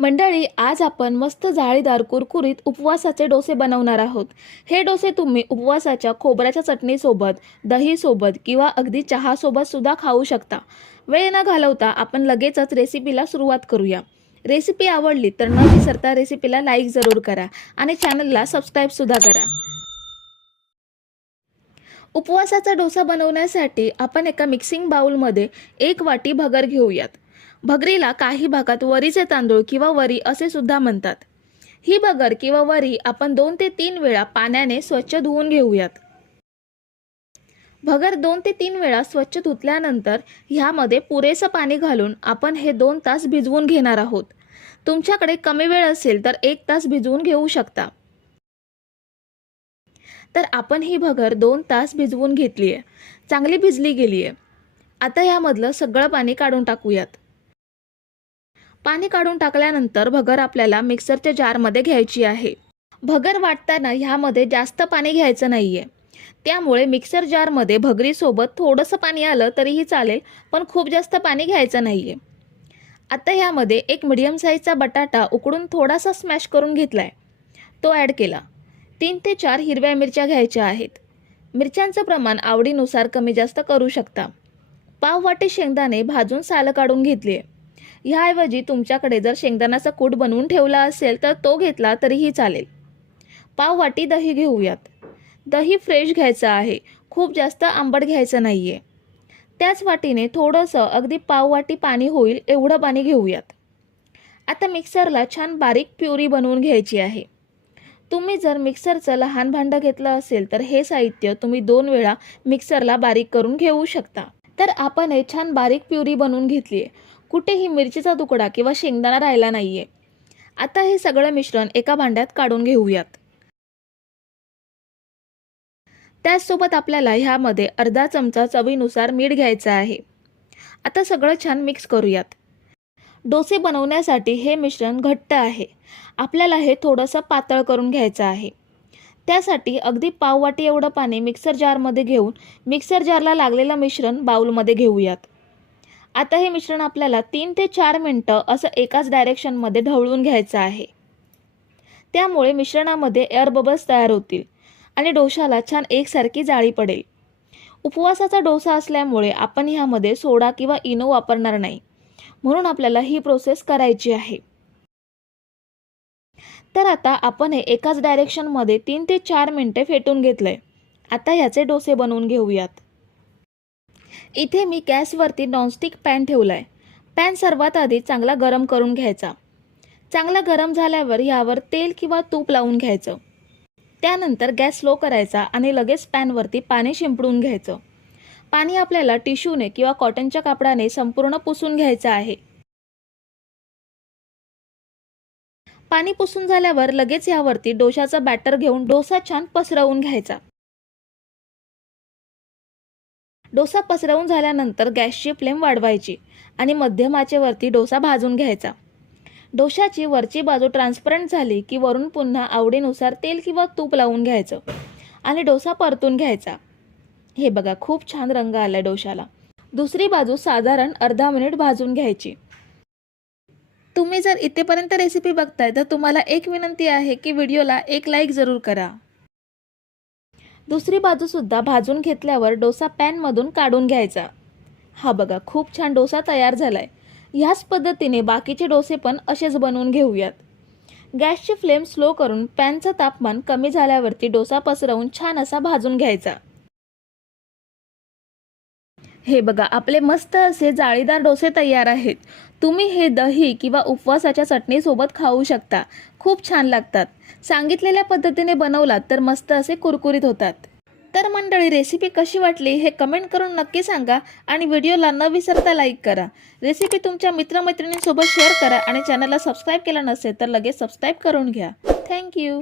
मंडळी आज आपण मस्त जाळीदार कुरकुरीत उपवासाचे डोसे बनवणार आहोत. हे डोसे तुम्ही उपवासाच्या खोबऱ्याच्या चटणीसोबत दहीसोबत किंवा अगदी चहासोबत सुद्धा खाऊ शकता. वेळ न घालवता आपण लगेचच रेसिपीला सुरुवात करूया. रेसिपी आवडली तर न विसरता रेसिपीला लाईक जरूर करा आणि चॅनलला सबस्क्राईबसुद्धा करा. उपवासाचा डोसा बनवण्यासाठी आपण एका मिक्सिंग बाउलमध्ये एक वाटी भगर घेऊयात. भगरीला काही भागात वरीचे तांदूळ किंवा वरी असे सुद्धा म्हणतात. ही भगर किंवा वरी आपण दोन ते तीन वेळा पाण्याने स्वच्छ धुवून घेऊयात. भगर दोन ते तीन वेळा स्वच्छ धुतल्यानंतर ह्यामध्ये पुरेसं पाणी घालून आपण हे दोन तास भिजवून घेणार आहोत. तुमच्याकडे कमी वेळ असेल तर एक तास भिजवून घेऊ शकता. तर आपण ही भगर दोन तास भिजवून घेतली आहे चांगली भिजली गेली आहे आता यामधलं सगळं पाणी काढून टाकूयात. पाणी काढून टाकल्यानंतर भगर आपल्याला मिक्सरच्या जारमध्ये घ्यायची आहे. भगर वाटताना ह्यामध्ये जास्त पाणी घ्यायचं नाही आहे त्यामुळे मिक्सर जारमध्ये भगरीसोबत थोडंसं पाणी आलं तरीही चालेल पण खूप जास्त पाणी घ्यायचं नाही आहे आता ह्यामध्ये एक मिडियम साईजचा बटाटा उकडून थोडासा स्मॅश करून घेतला आहे तो ॲड केला. तीन ते चार हिरव्या मिरच्या घ्यायच्या आहेत. मिरच्यांचं प्रमाण आवडीनुसार कमी जास्त करू शकता. पाव वाटे शेंगदाणे भाजून सालं काढून घेतली आहे ह्याऐवजी तुमच्याकडे जर शेंगदाण्याचा कूट बनवून ठेवला असेल तर तो घेतला तरीही चालेल. पाव वाटी दही घेऊयात. दही फ्रेश घ्यायचं आहे. खूप जास्त आंबट घ्यायचं नाही आहे त्याच वाटीने थोडंसं अगदी पाव वाटी पाणी होईल एवढं पाणी घेऊयात. आता मिक्सरला छान बारीक प्युरी बनवून घ्यायची आहे. तुम्ही जर मिक्सरचं लहान भांडं घेतलं असेल तर हे साहित्य तुम्ही दोन वेळा मिक्सरला बारीक करून घेऊ शकता. तर आपण हे छान बारीक प्युरी बनवून घेतली आहे कुठेही मिरचीचा तुकडा किंवा शेंगदाणा राहिला नाही आहे आता हे सगळं मिश्रण एका भांड्यात काढून घेऊयात. त्याचसोबत आपल्याला ह्यामध्ये अर्धा चमचा चवीनुसार मीठ घ्यायचं आहे. आता सगळं छान मिक्स करूयात. डोसे बनवण्यासाठी हे मिश्रण घट्ट आहे. आपल्याला हे थोडंसं पातळ करून घ्यायचं आहे. त्यासाठी अगदी पाववाटी एवढं पाणी मिक्सर जारमध्ये घेऊन मिक्सर जारला लागलेलं मिश्रण बाऊलमध्ये घेऊयात. आता हे मिश्रण आपल्याला तीन ते चार मिनटं असं एकाच डायरेक्शनमध्ये ढवळून घ्यायचं आहे. त्यामुळे मिश्रणामध्ये एअर बबल्स तयार होतील आणि डोशाला छान एकसारखी जाळी पडेल. उपवासाचा डोसा असल्यामुळे आपण ह्यामध्ये सोडा किंवा इनो वापरणार नाही. म्हणून आपल्याला ही प्रोसेस करायची आहे. तर आता आपण हे एकाच डायरेक्शनमध्ये तीन ते चार मिनटे फेटून घेतलंय. आता ह्याचे डोसे बनवून घेऊयात. इथे मी गॅसवरती नॉनस्टिक पॅन ठेवला आहे पॅन सर्वात आधी चांगला गरम करून घ्यायचा. चांगला गरम झाल्यावर यावर तेल किंवा तूप लावून घ्यायचं. त्यानंतर गॅस स्लो करायचा आणि लगेच पॅनवरती पाणी शिंपडून घ्यायचं. पाणी आपल्याला टिश्यूने किंवा कॉटनच्या कापडाने संपूर्ण पुसून घ्यायचं आहे. पाणी पुसून झाल्यावर लगेच यावरती डोशाचा बॅटर घेऊन डोसा छान पसरवून घ्यायचा. डोसा पसरवून झाल्यानंतर गॅसची फ्लेम वाढवायची आणि मध्यमाचेवरती डोसा भाजून घ्यायचा. डोशाची वरची बाजू ट्रान्सपरंट झाली की वरून पुन्हा आवडीनुसार तेल किंवा तूप लावून घ्यायचं आणि डोसा परतून घ्यायचा. हे बघा खूप छान रंग आला डोशाला दुसरी बाजू साधारण अर्धा मिनिट भाजून घ्यायची. तुम्ही जर इथेपर्यंत रेसिपी बघताय तर तुम्हाला एक विनंती आहे की व्हिडिओला एक लाईक जरूर करा. दुसरी बाजूसुद्धा भाजून घेतल्यावर डोसा पॅनमधून काढून घ्यायचा. हा बघा खूप छान डोसा तयार झाला आहे ह्याच पद्धतीने बाकीचे डोसे पण असेच बनवून घेऊयात. गॅसची फ्लेम स्लो करून पॅनचं तापमान कमी झाल्यावरती डोसा पसरवून छान असा भाजून घ्यायचा. हे बघा आपले मस्त असे जाळीदार डोसे तयार आहेत. तुम्ही हे दही किंवा उपवासाच्या चटणीसोबत खाऊ शकता. खूप छान लागतात. सांगितलेल्या पद्धतीने बनवलात तर मस्त असे कुरकुरीत होतात. तर मंडळी रेसिपी कशी वाटली हे कमेंट करून नक्की सांगा आणि व्हिडिओला न विसरता लाईक करा. रेसिपी तुमच्या मित्रमैत्रिणींसोबत शेअर करा आणि चॅनलला सबस्क्राईब केला नसेल तर लगेच सबस्क्राईब करून घ्या. थँक्यू